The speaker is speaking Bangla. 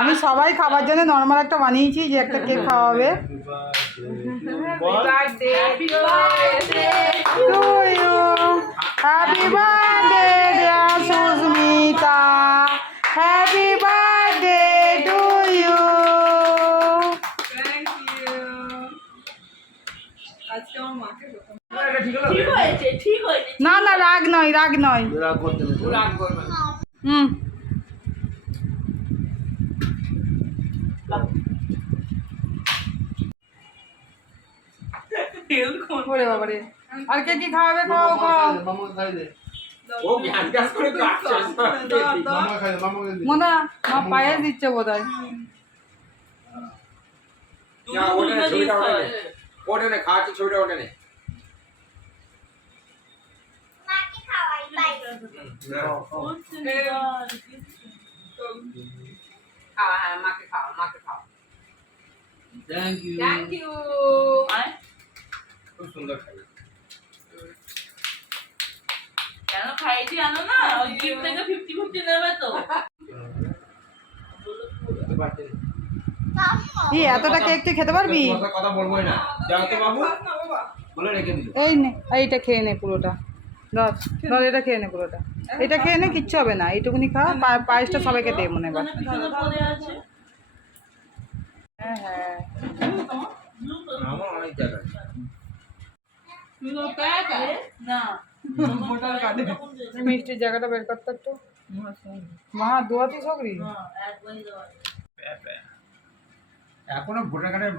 আমি সবাই খাবার জন্য নর্মাল একটা বানিয়েছি যে একটা কেক খাওয়াবে to you. Happy birthday, dear Susmita. Happy birthday to you. ঠিক হয়েছে ঠিক হয়েছে না না রাগ নয় রাগ নয় হুম আর কে কি খাওয়াবে? খাও খাও। মোনা মা পায়ে দিচ্ছে বোধ হয় ওটা নে, ছবিটা ওটা নে। ওটা নে খাওয়াচ্ছে ছবিটা ওটা নে। খাওয়া হ্যাঁ মাকে খাওয়া। থ্যাংক ইউ থ্যাংক ইউ খুব সুন্দর খাই কেন খাইছি জানো না? ওই গিফট থেকে ফিফটি ফিফটি নেবে তো। এই এতটা কেক তুই খেতে পারবি? কথা- কথা বলবোই না। যাও তো বাবু। বলে রেখে দিল। এই নে এইটা খেয়ে নে পুরোটা। ধর ধর এটা খেয়ে নে পুরোটা। এটা খেয়ে নে কিচ্ছু হবে না। এইটুকুনি খা পায়েসটা সবাইকে দে মনে এবার হ্যাঁ হ্যাঁ আমার অনেক জায়গা না। মিষ্টির জায়গাটা বের করতে একটু মা দোয়াতি একবারই এখনও ভোটার কার্ডের